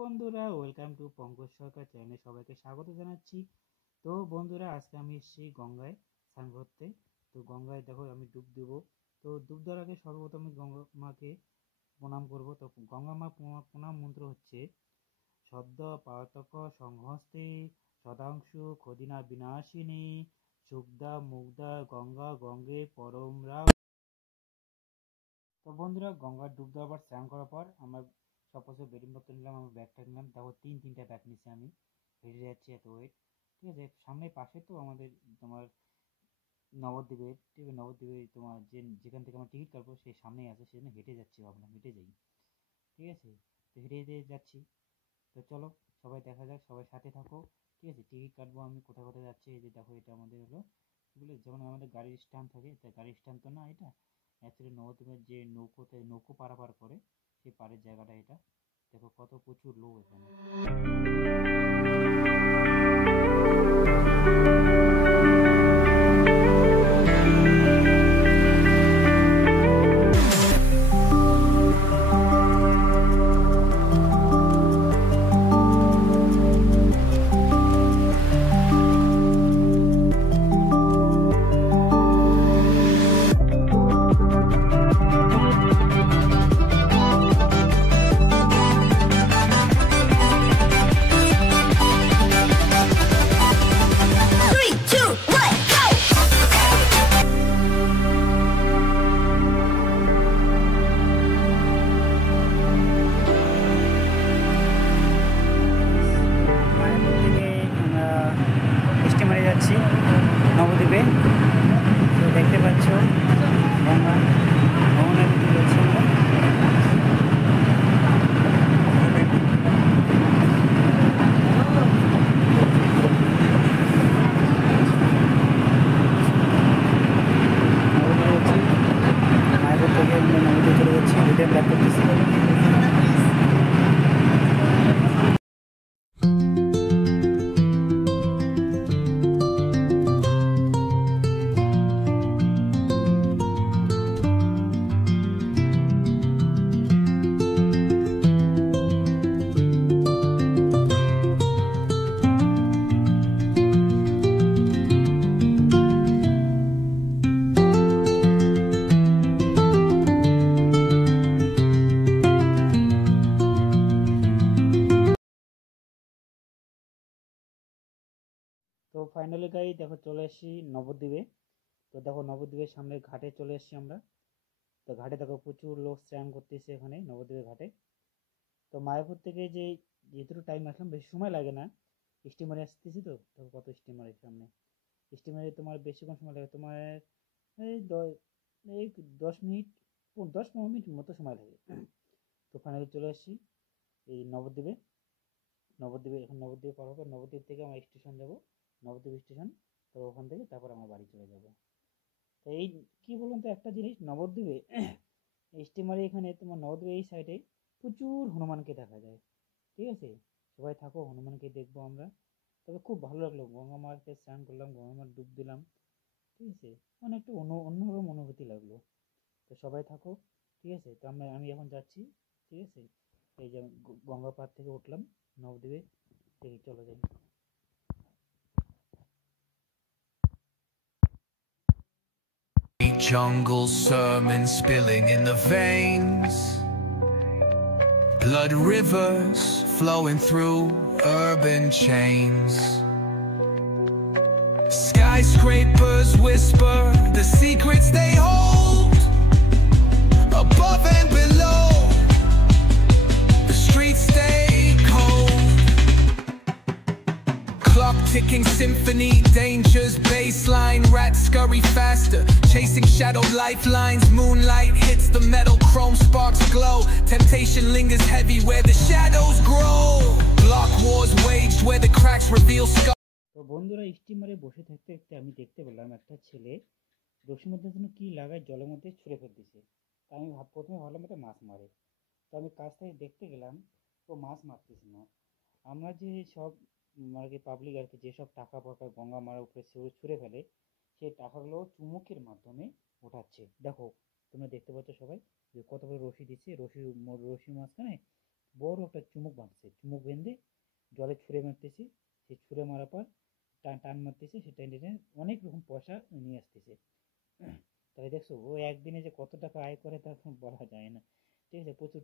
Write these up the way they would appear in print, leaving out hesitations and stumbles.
বন্ধুরা, welcome to Pankaj সরকার চ্যানেলে সবাইকে স্বাগত জানাচ্ছি। তো বন্ধুরা, আজকে আমি এসেছি গঙ্গায় স্নান করতে। তো গঙ্গায় দেখো আমি ডুব দেব। তো ডুব দেওয়ার আগে সর্বপ্রথম আমি গঙ্গা মাকে প্রণাম করব। তো গঙ্গা মা প্রণাম মন্ত্র হচ্ছে সদ্য পাতক সংহস্তে সদাংশু খদিনা বিনাশিনী সুখদা মুগ্ধা গঙ্গা গঙ্গে পরমরা। তো বন্ধুরা, গঙ্গার ডুব দেওয়ার পর স্নান করার পর আমার সব কিছু বেডিংপত্র নিলাম, আমার ব্যাগটা নিলাম। দেখো তিনটা ব্যাগ নিচ্ছি আমি, হেঁটে যাচ্ছি এত ওয়েট। ঠিক আছে, সামনে পাশে তো আমাদের তোমার নবদ্বীপের, ঠিক আছে, নবদ্বীপে তোমার যেখান থেকে আমার টিকিট কাটবো সেই সামনেই আছে, সেজন্য হেঁটে যাচ্ছি, ভাবলাম হেঁটে যাই। ঠিক আছে, তো হেঁটে হেঁটে যাচ্ছি। তো চলো সবাই দেখা যাক, সবাই সাথে থাকো। ঠিক আছে, টিকিট কাটবো আমি, কোথায় কোথায় যাচ্ছি। এই যে দেখো, এটা আমাদের হলো এগুলো যেমন আমাদের গাড়ির স্ট্যান্ড থাকে, তা গাড়ির স্ট্যান্ড তো না, এটা অ্যাকচুয়ালি নবদ্বীপের যে নৌকো পারাপার করে সেই পাড়ের জায়গাটা এটা। দেখো কত প্রচুর লোক এখানে। স্টিমারে যাচ্ছি নবদ্বীপে। তো দেখতে পাচ্ছ গঙ্গা ভ্রমণের দিকে যাচ্ছি আমরা। মায়াপুর থেকে আমরা নবদ্বীপে চলে যাচ্ছি, রিটার্ন ব্যাক করতেছি। তো ফাইনালি গাই দেখো চলে এসেছি নবদ্বীপে। তো দেখো নবদ্বীপের সামনে ঘাটে চলে এসেছি আমরা। তো ঘাটে দেখো প্রচুর লোক স্নান করতেছে এখানে নবদ্বীপের ঘাটে। তো মায়াপুর থেকে যে যেটুকু টাইম আসলাম, বেশি সময় লাগে না, স্টিমারে আসতেছি। তো দেখো কত স্টিমারের সামনে, স্টিমারে তোমার বেশিক্ষণ সময় লাগে, তোমার এই এই 10 মিনিট, 10-15 মিনিট মতো সময় লাগে। তো ফাইনালি চলে আসছি এই নবদ্বীপে। এখন নবদ্বীপে পার হবে, নবদ্বীপ থেকে আমরা স্টেশন যাব, নবদ্বীপ স্টেশন। তো ওখান থেকে তারপর আমরা বাড়ি চলে যাব। তো এই কি বলুন তো, একটা জিনিস নবদ্বীপে স্টিমারে এখানে তোমার নবদ্বীপে এই সাইডে প্রচুর হনুমানকে দেখা যায়। ঠিক আছে, সবাই থাকো, হনুমানকে দেখবো আমরা। তবে খুব ভালো লাগলো, গঙ্গা মাকে স্নান করলাম, গঙ্গা মার ডুব দিলাম। ঠিক আছে, মানে একটু অন্যরকম অনুভূতি লাগলো। তো সবাই থাকো। ঠিক আছে, তো আমি এখন যাচ্ছি। ঠিক আছে, এই যে গঙ্গা পাড় থেকে উঠলাম নবদ্বীপে, দেখি চলে যাই। Jungle sermon spilling in the veins, blood rivers flowing through urban chains. Skyscrapers whisper the secrets they hold, above and below, the streets stay cold. Clock ticking symphony, dangers baseline, rats scurry faster, chasing shadow lifelines. Moonlight hits the metal, chrome sparks glow. Temptation lingers heavy where the shadows grow. Block wars waged where the cracks reveal scars. তো বন্ধুরা, স্টিমারে বসে থাকতে থাকতে আমি দেখতে পেলাম একটা ছেলে রশির মধ্যে যেন কি লাগায় জলের মধ্যে ছুঁড়ে ফেলতেছে। তা আমি প্রথমে ভাবলাম এটা মাছ মারে। তো আমি কাছ থেকে দেখতে গেলাম, ও মাছ মারতেছে না। আমরা যে সব আর কি পাবলিক আর কি যেসব টাকা পয়সা গঙ্গা মারার উপরে ছুঁড়ে ফেলে, সেই টাকাগুলো চুমুকের মাধ্যমে ওঠাচ্ছে। দেখো তোমরা দেখতে পাচ্ছ সবাই যে কত বড় রশি দিচ্ছে, রশির মাঝখানে বড় একটা চুমুক বাঁধছে, চুমুক বেঁধে জলে ছুঁড়ে মারতেছে। সেই ছুঁড়ে মারার পর টান টান মারতেছে, সে টেনে টেনে অনেক রকম পয়সা নিয়ে আসতেছে। তাহলে দেখছো ও একদিনে যে কত টাকা আয় করে তা বলা যায় না, ঠিক আছে, প্রচুর।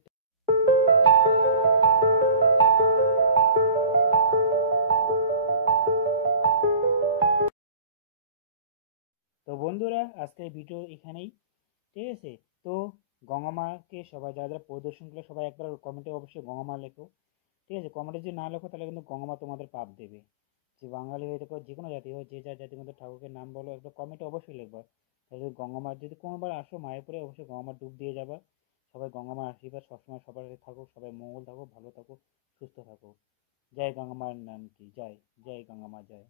তো বন্ধুরা, আজকের ভিডিও এখানেই, ঠিক আছে। তো গঙ্গা মাকে সবাই যারা যারা পরিদর্শন করলে সবাই একবার কমেন্টে অবশ্যই গঙ্গা মা লেখো, ঠিক আছে। কমেন্টে যদি না লেখো তাহলে কিন্তু গঙ্গা মা তোমাদের পাপ দেবে। যে বাঙালি হয়ে থাকো, যে কোনো জাতি হোক, যে যার জাতির মধ্যে ঠাকুরের নাম বলো, একবার কমেন্টে অবশ্যই লিখবা। তাহলে গঙ্গা মার যদি কোনোবার আসো মায়াপুরে, অবশ্যই গঙ্গা মার ডুব দিয়ে যাবা। সবাই গঙ্গা মার আশীর্বাদ সবসময় সবার সাথে থাকুক, সবাই মঙ্গল থাকুক, ভালো থাকুক, সুস্থ থাকুক। জয় গঙ্গা মার নাম কি, জয় জয় গঙ্গা মা, জয়।